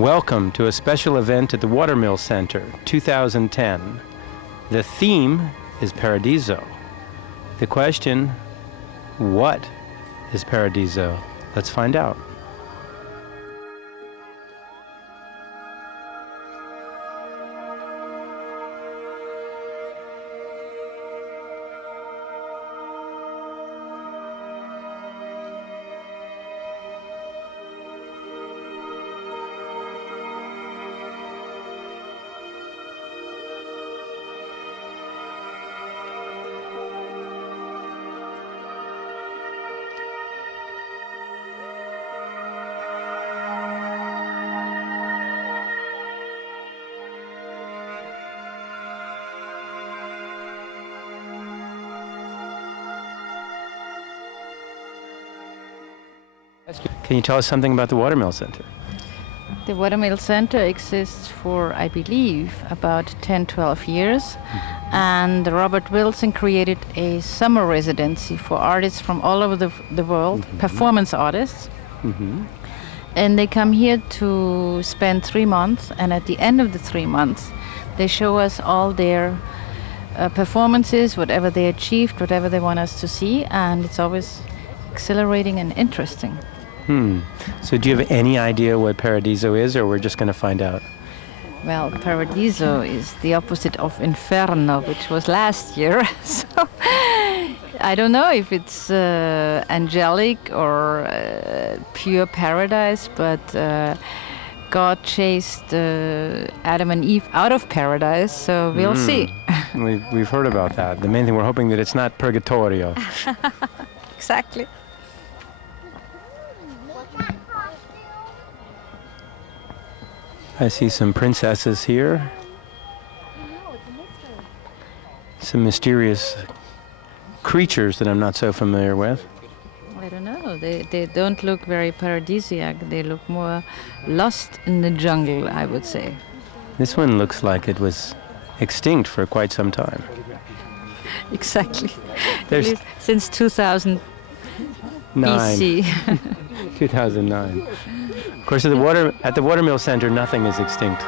Welcome to a special event at the Watermill Center, 2010. The theme is Paradiso. The question, what is Paradiso? Let's find out. Can you tell us something about the Watermill Center? The Watermill Center exists for, I believe, about 10-12 years. And Robert Wilson created a summer residency for artists from all over the world, performance artists. And they come here to spend 3 months, and at the end of the 3 months, they show us all their performances, whatever they achieved, whatever they want us to see, and it's always exhilarating and interesting. So do you have any idea what Paradiso is, or we're just going to find out? Well, Paradiso is the opposite of Inferno, which was last year. So I don't know if it's angelic or pure paradise, but God chased Adam and Eve out of paradise, so we'll see. We've heard about that. The main thing, we're hoping that it's not purgatorio. Exactly. I see some princesses here. Some mysterious creatures that I'm not so familiar with. I don't know. They don't look very paradisiac. They look more lost in the jungle, I would say. This one looks like it was extinct for quite some time. Exactly. Since 2000 BC. 2009. Of course, at the Watermill Center, nothing is extinct.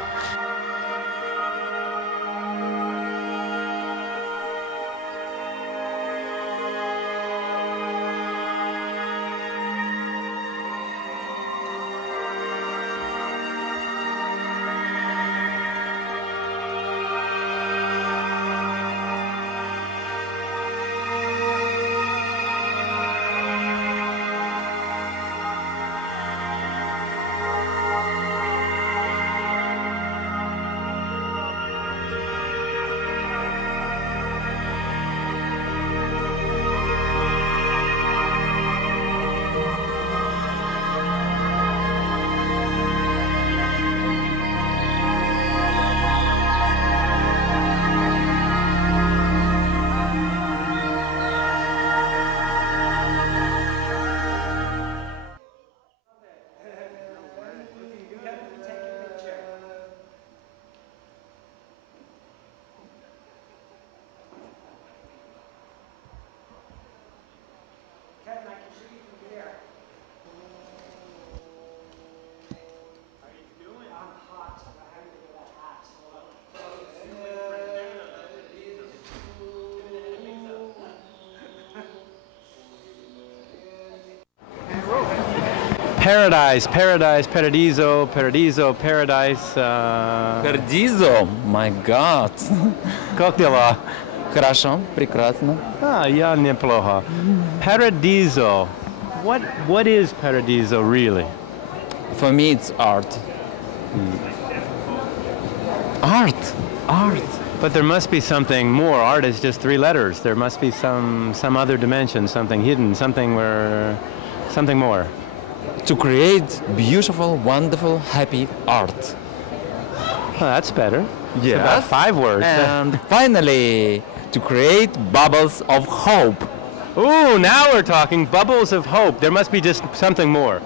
Paradise, paradise, paradiso, paradiso, paradise. Paradiso, my God. Как дела? Хорошо, прекрасно. Я неплохо. Paradiso. What is Paradiso really? For me, it's art. Art. But there must be something more. Art is just 3 letters. There must be some other dimension, something hidden, something more. To create beautiful, wonderful, happy art. Oh, that's better. Yeah. About 5 words. And finally, to create bubbles of hope. Ooh, now we're talking bubbles of hope. There must be just something more.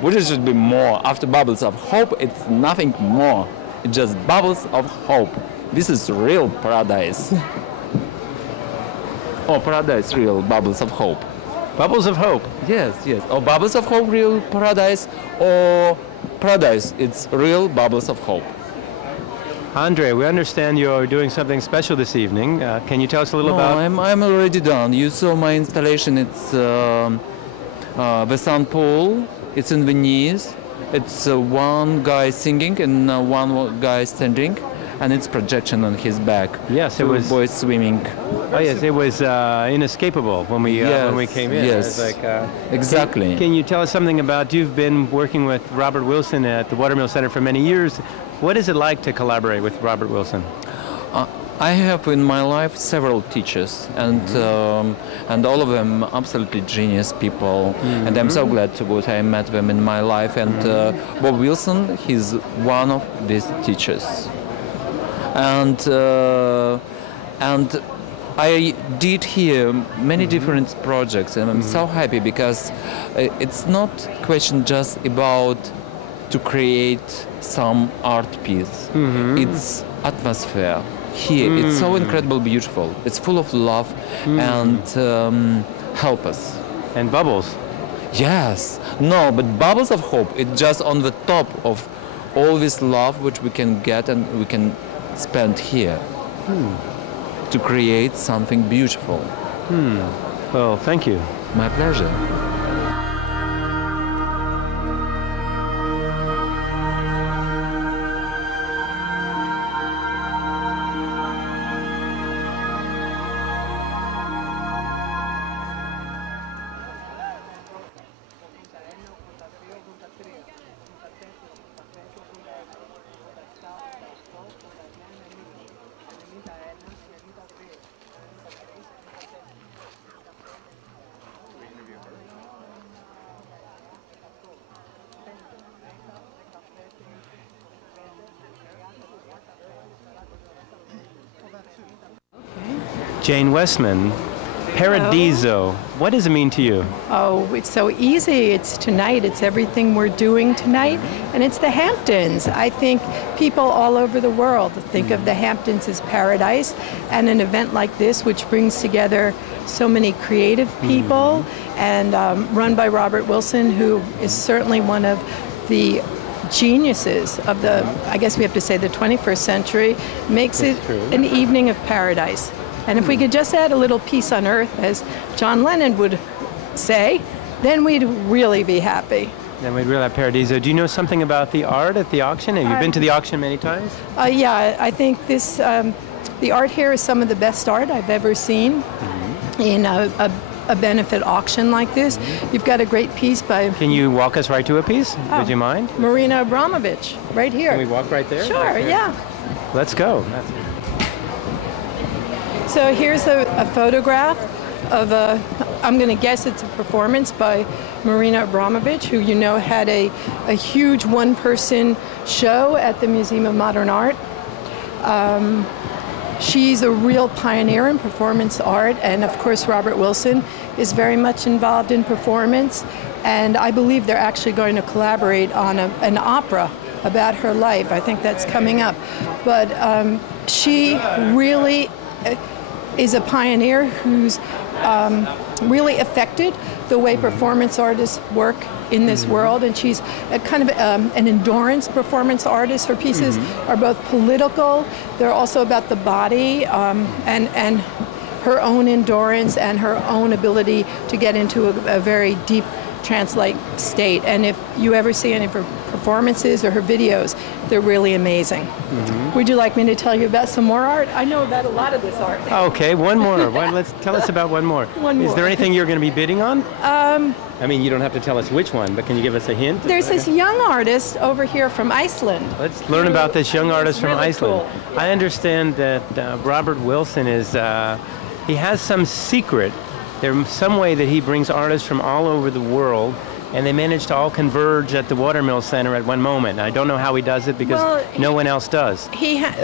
What should be more? After bubbles of hope, it's nothing more. It's just bubbles of hope. This is real paradise. Oh, paradise, real bubbles of hope. Bubbles of hope. Yes. Or bubbles of hope, real paradise, or Paradise, it's real bubbles of hope. Andre, we understand you're doing something special this evening. Can you tell us a little about? I'm already done. You saw my installation. It's the sun pool. It's in Venice. It's one guy singing and one guy standing, and it's projection on his back. Yes, it Two was. boys swimming. Oh yes, it was inescapable when we came in. Yes, It was like, exactly. Can you tell us something about? You've been working with Robert Wilson at the Watermill Center for many years. What is it like to collaborate with Robert Wilson? I have in my life several teachers, and all of them absolutely genius people. And I'm so glad that I met them in my life. And Bob Wilson, he's one of these teachers. And I did here many different projects, and I'm so happy because it's not a question just about to create some art piece. It's atmosphere. Here, it's so incredibly beautiful. It's full of love and help us. And bubbles. Yes. No, but bubbles of hope, it's just on the top of all this love which we can get and we can spend here to create something beautiful. Well, thank you. My pleasure. Jane Westman, Paradiso. What does it mean to you? Oh, it's so easy. It's tonight. It's everything we're doing tonight. And it's the Hamptons. I think people all over the world think of the Hamptons as paradise. And an event like this, which brings together so many creative people and run by Robert Wilson, who is certainly one of the geniuses of the, I guess we have to say, the 21st century, makes it an evening of paradise. And if we could just add a little peace on earth, as John Lennon would say, then we'd really be happy. Then we'd really have Paradiso. Do you know something about the art at the auction? Have you been to the auction many times? Yeah, I think this, the art here is some of the best art I've ever seen in a benefit auction like this. You've got a great piece by... Can you walk us right to a piece? Would you mind? Marina Abramovic, right here. Can we walk right there? Sure, yeah. Let's go. So here's a photograph of I'm going to guess it's a performance by Marina Abramovic, who you know had a huge one-person show at the Museum of Modern Art. She's a real pioneer in performance art, and of course Robert Wilson is very much involved in performance, and I believe they're actually going to collaborate on an opera about her life. I think that's coming up. But she really is a pioneer who's really affected the way performance artists work in this world, and she's a kind of an endurance performance artist. Her pieces are both political, they're also about the body, and her own endurance and her own ability to get into a very deep trance-like state. And if you ever see any of her performances or her videos, they're really amazing. Would you like me to tell you about some more art? I know about a lot of this art. Okay, one more. Let's tell us about one more. Is there anything you're going to be bidding on? I mean, you don't have to tell us which one, but can you give us a hint? There's this young artist over here from Iceland. Let's learn about this young artist from really Iceland. cool. I understand that Robert Wilson is, he has some secret. There's some way that he brings artists from all over the world, and they manage to all converge at the Watermill Center at one moment. I don't know how he does it because no one else does. He has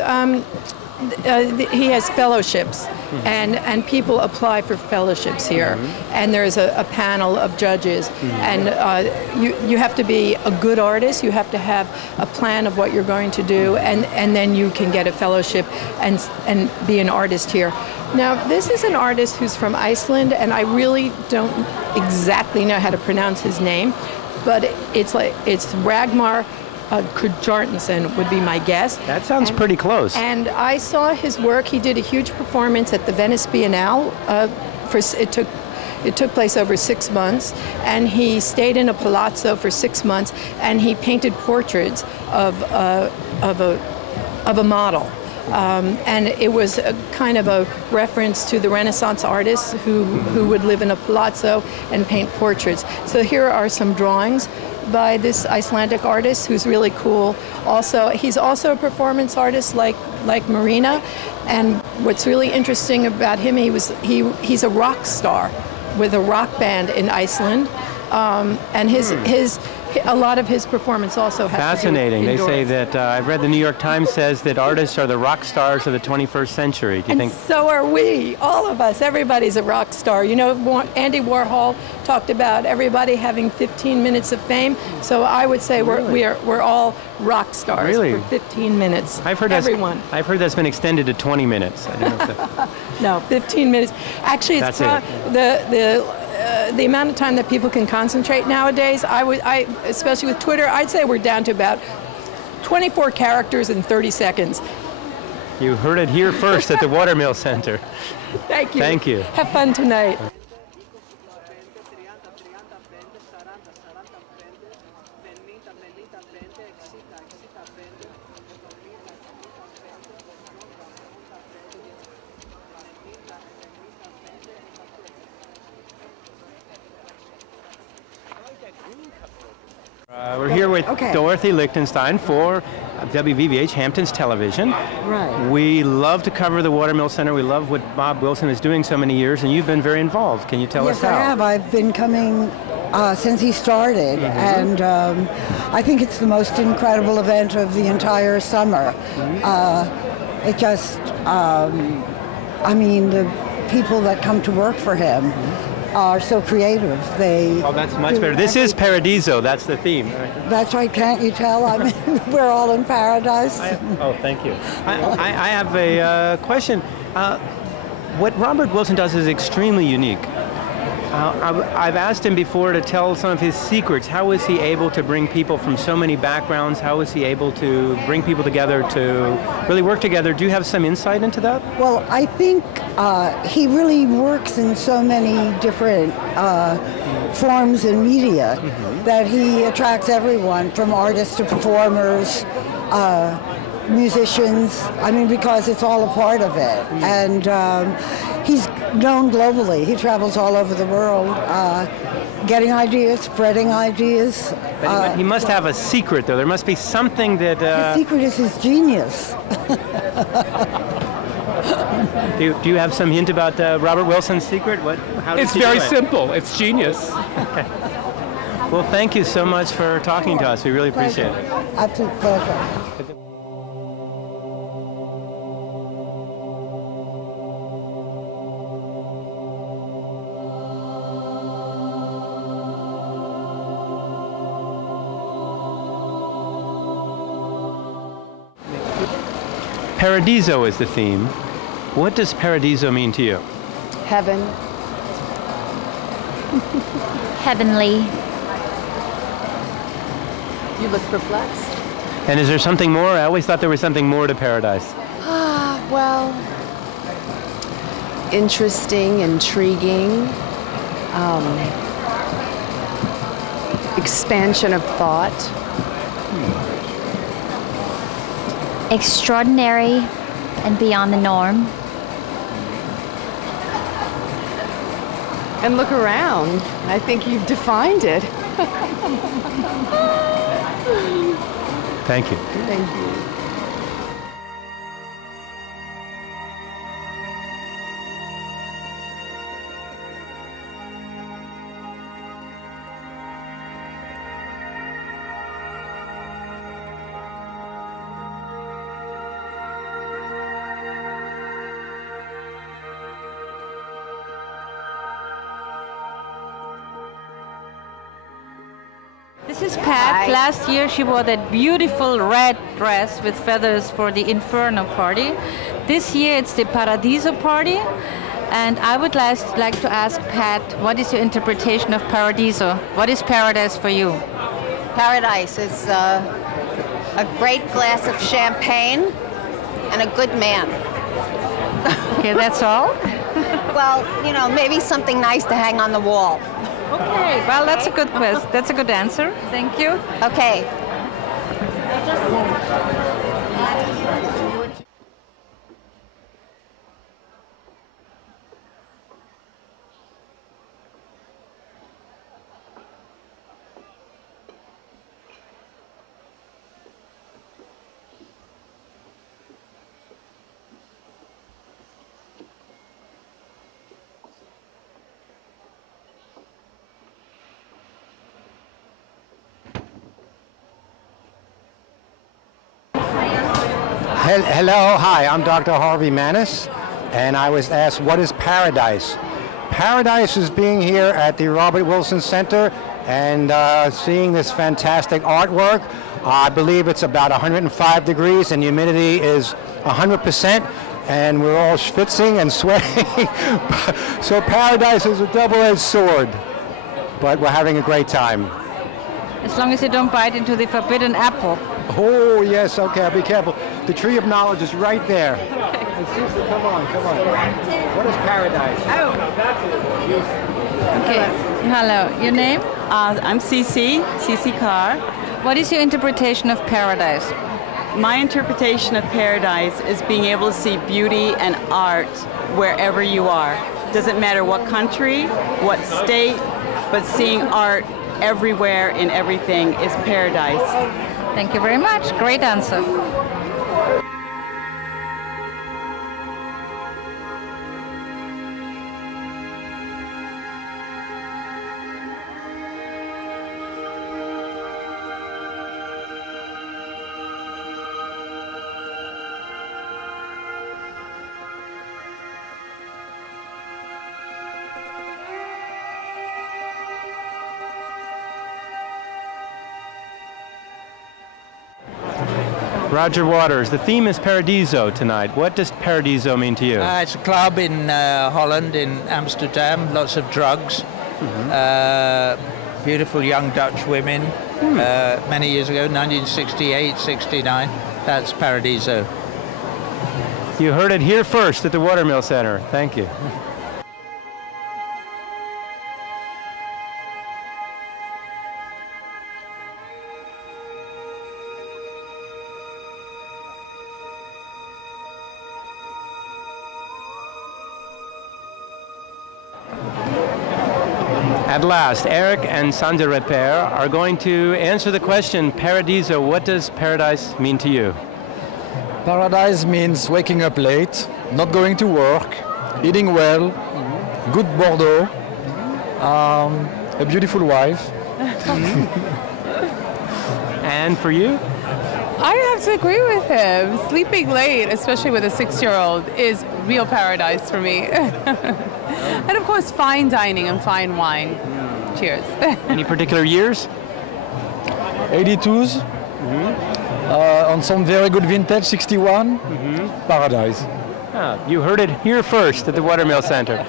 fellowships, and people apply for fellowships here. And there's a panel of judges, and you have to be a good artist. You have to have a plan of what you're going to do, and then you can get a fellowship and be an artist here. Now, this is an artist who's from Iceland, and I really don't exactly know how to pronounce his name, but it's Ragnar Kjartansen would be my guess. That sounds pretty close. And I saw his work. He did a huge performance at the Venice Biennale. It took place over 6 months, and he stayed in a palazzo for 6 months, and he painted portraits of a model. And it was a kind of a reference to the Renaissance artists who would live in a palazzo and paint portraits. So here are some drawings by this Icelandic artist who's really cool. Also, he's also a performance artist like Marina. And what's really interesting about him, he's a rock star with a rock band in Iceland. And a lot of his performance also has Fascinating. to do They with say indoors. that, I've read the New York Times says that artists are the rock stars of the 21st century. Do you think? So are we, all of us. Everybody's a rock star. You know, Andy Warhol talked about everybody having 15 minutes of fame. So I would say we're all rock stars Really? for 15 minutes. I've heard that's been extended to 20 minutes. I don't know if that, No, 15 minutes. Actually, it's the amount of time that people can concentrate nowadays. I especially with Twitter, I'd say we're down to about 24 characters in 30 seconds. you heard it here first at the Watermill Center. Thank you. Thank you. Have fun tonight. We're here with Dorothy Lichtenstein for WVVH Hamptons Television. Right. We love to cover the Watermill Center. We love what Bob Wilson is doing so many years, and you've been very involved. Can you tell us how? Yes, I have. I've been coming since he started, and I think it's the most incredible event of the entire summer. It just, I mean, the people that come to work for him are so creative. Oh, that's much better. This is Paradiso. That's the theme. Right? That's right. Can't you tell? I mean, we're all in paradise. Thank you. I have a question. What Robert Wilson does is extremely unique. I've asked him before to tell some of his secrets. How is he able to bring people from so many backgrounds? How is he able to bring people together to really work together? Do you have some insight into that? Well, I think he really works in so many different forms and media that he attracts everyone, from artists to performers, musicians. I mean, because it's all a part of it. And he's known globally. He travels all over the world, getting ideas, spreading ideas. But he must have a secret, though. There must be something that... The secret is his genius. Do you have some hint about Robert Wilson's secret? It's very simple. It's genius. Well, thank you so much for talking to us. We really appreciate it. Absolute pleasure. Paradiso is the theme. What does Paradiso mean to you? Heaven. Heavenly. You look perplexed. And is there something more? I always thought there was something more to paradise. Well, interesting, intriguing, expansion of thought. Extraordinary and beyond the norm. And look around. I think you've defined it. Thank you. Thank you. This is Pat. Last year she wore that beautiful red dress with feathers for the Inferno party. This year it's the Paradiso party. And I would like to ask Pat, what is your interpretation of Paradiso? What is paradise for you? Paradise is a great glass of champagne, and a good man. Okay, that's all? Well, you know, maybe something nice to hang on the wall. Okay, well, that's a good question. That's a good answer. Thank you. Okay. Hello, hi, I'm Dr. Harvey Manis, and I was asked, what is Paradise? Paradise is being here at the Robert Wilson Center and seeing this fantastic artwork. I believe it's about 105 degrees and humidity is 100%, and we're all schwitzing and sweating. So Paradise is a double-edged sword, but we're having a great time. As long as you don't bite into the forbidden apple. Oh, yes, okay, I'll be careful. The tree of knowledge is right there. Okay. Come on. What is Paradise? Oh. Okay, hello. Your name? I'm Cece Carr. What is your interpretation of Paradise? My interpretation of Paradise is being able to see beauty and art wherever you are. Doesn't matter what country, what state, but seeing art everywhere in everything is paradise. Thank you very much. Great answer. Roger Waters, the theme is Paradiso tonight. What does Paradiso mean to you? It's a club in Holland, in Amsterdam, lots of drugs. Beautiful young Dutch women, many years ago, 1968, 69. That's Paradiso. You heard it here first at the Watermill Center. Thank you. At last, Erik and Sandra Repair are going to answer the question, Paradiso, what does paradise mean to you? Paradise means waking up late, not going to work, eating well, good Bordeaux, a beautiful wife. And for you? I have to agree with him. Sleeping late, especially with a 6-year-old, is real paradise for me. And of course, fine dining and fine wine. Cheers. Any particular years? 82s. On some very good vintage, 61. Paradise. You heard it here first at the Watermill Center.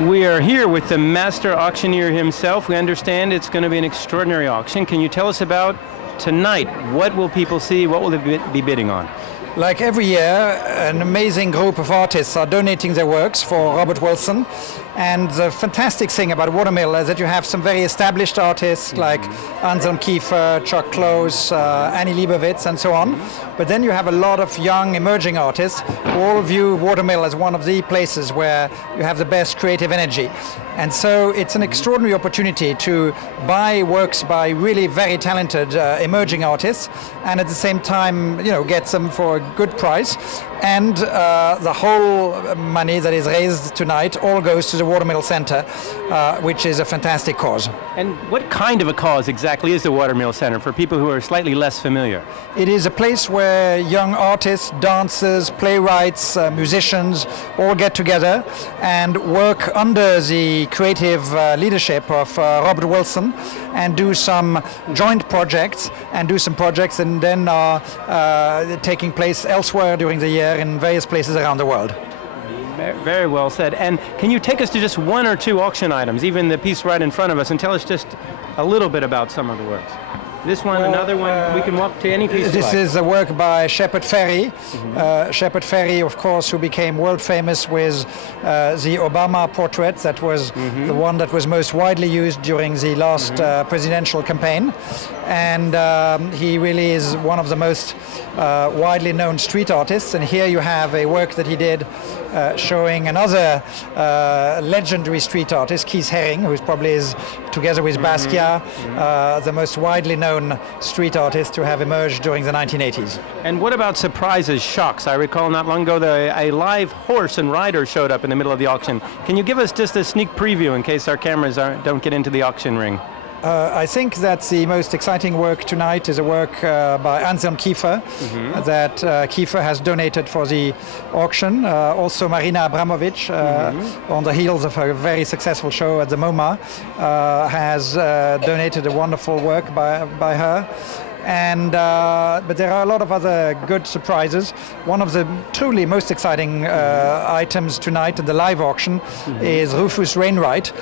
We are here with the master auctioneer himself. We understand it's going to be an extraordinary auction. Can you tell us about tonight? What will people see? What will they be bidding on? Like every year, an amazing group of artists are donating their works for Robert Wilson. And the fantastic thing about Watermill is that you have some very established artists like Anselm Kiefer, Chuck Close, Annie Leibovitz, and so on. But then you have a lot of young emerging artists who all view Watermill as one of the places where you have the best creative energy. And so it's an extraordinary opportunity to buy works by really very talented emerging artists, and at the same time, you know, get them for a good price. And the whole money that is raised tonight all goes to the Watermill Center, which is a fantastic cause. And what kind of a cause exactly is the Watermill Center for people who are slightly less familiar? It is a place where young artists, dancers, playwrights, musicians all get together and work under the creative leadership of Robert Wilson and do some joint projects and then are taking place elsewhere during the year in various places around the world. Very well said. And can you take us to just one or two auction items, even the piece right in front of us, and tell us just a little bit about some of the works? This one, another one, we can walk to any piece. This is a work by Shepard Fairey. Shepard Fairey, of course, who became world famous with the Obama portrait. That was the one that was most widely used during the last presidential campaign. And he really is one of the most widely known street artists. And here you have a work that he did showing another legendary street artist, Keith Haring, who probably is, together with Basquiat, the most widely known street artist to have emerged during the 1980s. And what about surprises, shocks? I recall not long ago a live horse and rider showed up in the middle of the auction. Can you give us just a sneak preview in case our cameras don't get into the auction ring? I think that the most exciting work tonight is a work by Anselm Kiefer that Kiefer has donated for the auction. Also Marina Abramovic, on the heels of a very successful show at the MoMA, has donated a wonderful work by her. And but there are a lot of other good surprises. One of the truly most exciting items tonight at the live auction is Rufus Wainwright,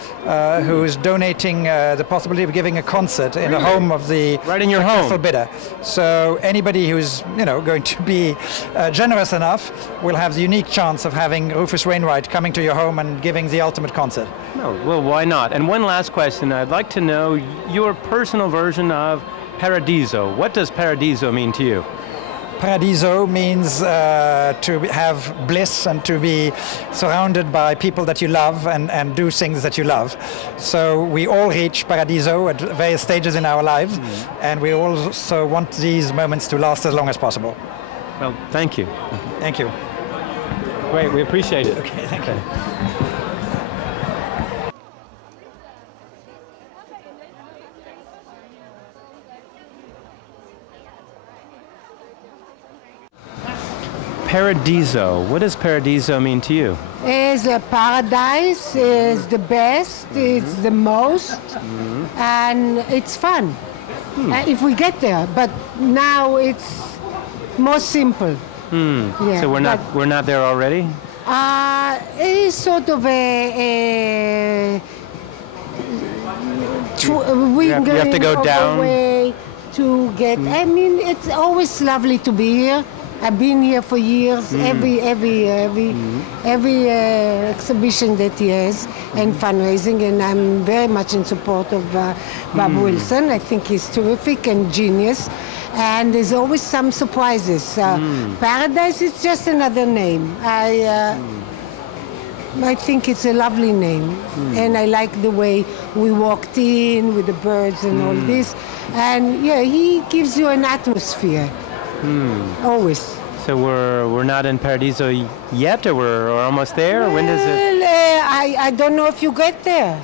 who is donating the possibility of giving a concert in the home of the right in your home bidder. So anybody who's going to be generous enough will have the unique chance of having Rufus Wainwright coming to your home and giving the ultimate concert. No, well, why not? And one last question: I'd like to know your personal version of Paradiso. What does Paradiso mean to you? Paradiso means to have bliss and to be surrounded by people that you love and do things that you love. So we all reach Paradiso at various stages in our lives, and we also want these moments to last as long as possible. Well, thank you. Thank you. Great, we appreciate it. Okay, thank you. Paradiso. What does Paradiso mean to you? Is a paradise, is the best, it's the most, and it's fun if we get there. But now it's more simple. Yeah, so we're not there already? It is sort of a you have to go down way to get. I mean, it's always lovely to be here. I've been here for years. Every exhibition that he has and fundraising, and I'm very much in support of Bob Wilson. I think he's terrific and genius, and there's always some surprises. Paradise is just another name. I think it's a lovely name, and I like the way we walked in with the birds and all this, and yeah, he gives you an atmosphere. Always. So we're not in Paradiso yet, or we're almost there? Well, when does it? I don't know if you get there.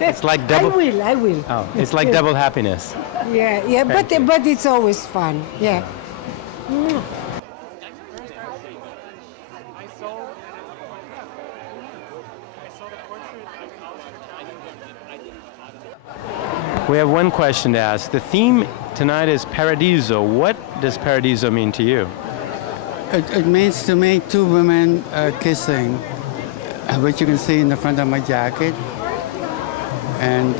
It's like double. I will. Oh, it's like double happiness. Yeah, but it's always fun. Yeah. We have one question to ask. The theme tonight is Paradiso. What does Paradiso mean to you? It means to me two women kissing, which you can see in the front of my jacket. And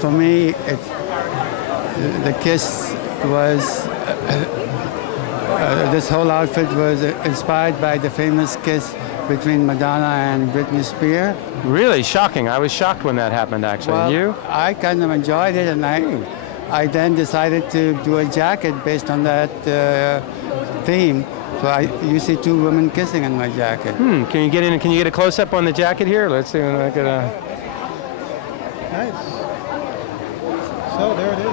for me, the kiss was, this whole outfit was inspired by the famous kiss between Madonna and Britney Spears. Really shocking. I was shocked when that happened, actually. Well, you? I kind of enjoyed it, and I then decided to do a jacket based on that theme. So you see two women kissing in my jacket. Can you get in? Can you get a close-up on the jacket here? Let's see. Look at Nice. So there it is.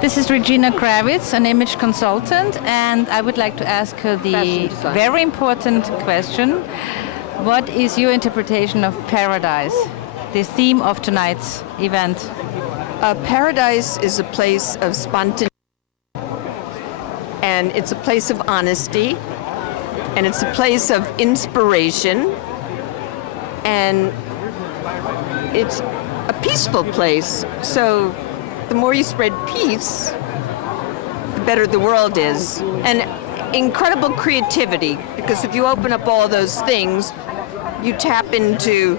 This is Regina Kravitz, an image consultant, and I would like to ask her the very important question. What is your interpretation of Paradise, the theme of tonight's event? Paradise is a place of spontaneity, and it's a place of honesty, and it's a place of inspiration, and it's a peaceful place. So the more you spread peace, the better the world is. And incredible creativity, because if you open up all those things, you tap into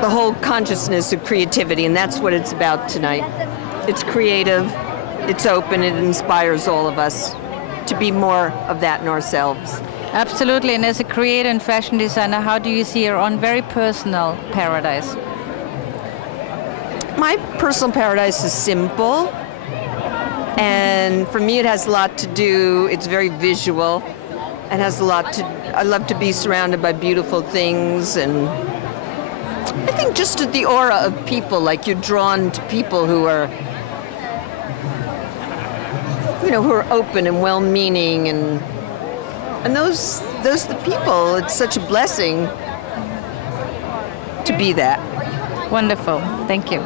the whole consciousness of creativity, and that's what it's about tonight. It's creative, it's open, it inspires all of us to be more of that in ourselves. Absolutely, and as a creator and fashion designer, how do you see your own very personal paradise? My personal paradise is simple, and for me it has a lot to do, it's very visual, and has a lot to, I love to be surrounded by beautiful things, and I think just the aura of people, like you're drawn to people who are, you know, who are open and well-meaning, and those the people. It's such a blessing to be that. Wonderful. Thank you.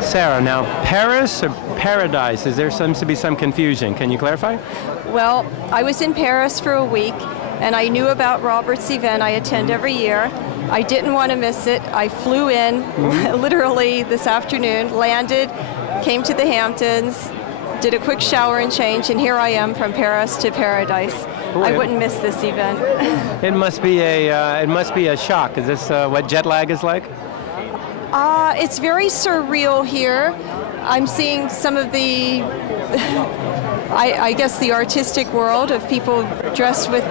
Sarah, now Paris or Paradise? There seems to be some confusion. Can you clarify? Well, I was in Paris for a week, and I knew about Robert's event. I attend every year. I didn't want to miss it. I flew in literally this afternoon, landed, came to the Hamptons, did a quick shower and change, and here I am from Paris to Paradise. I wouldn't miss this event. It must be a shock. Is this what jet lag is like? It's very surreal here. I'm seeing some of the, I guess, the artistic world of people dressed with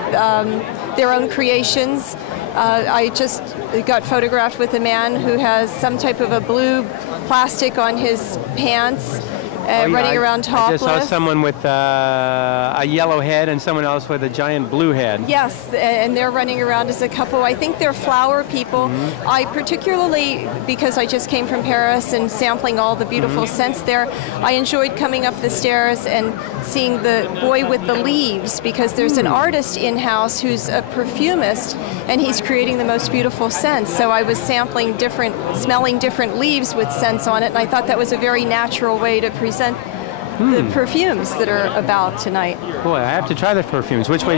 their own creations. I just got photographed with a man who has some type of a blue plastic on his pants, running around topless. I just saw someone with a yellow head and someone else with a giant blue head. Yes, and they're running around as a couple. I think they're flower people. I particularly, because I just came from Paris and sampling all the beautiful scents there, I enjoyed coming up the stairs and seeing the boy with the leaves, because there's an artist in-house who's a perfumist, and he's creating the most beautiful scents. So I was smelling different leaves with scents on it, and I thought that was a very natural way to present the perfumes that are about tonight. Boy, I have to try the perfumes. Which way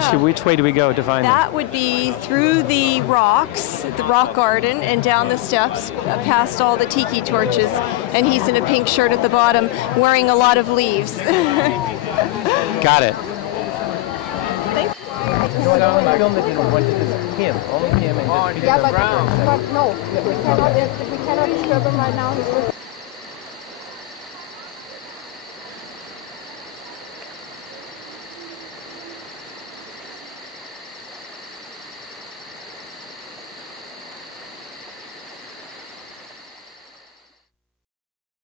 do we go to find them? That would be through the rocks, the rock garden, and down the steps, past all the tiki torches. And he's in a pink shirt at the bottom, wearing a lot of leaves. Got it. Yeah, but no, we cannot disturb him right now.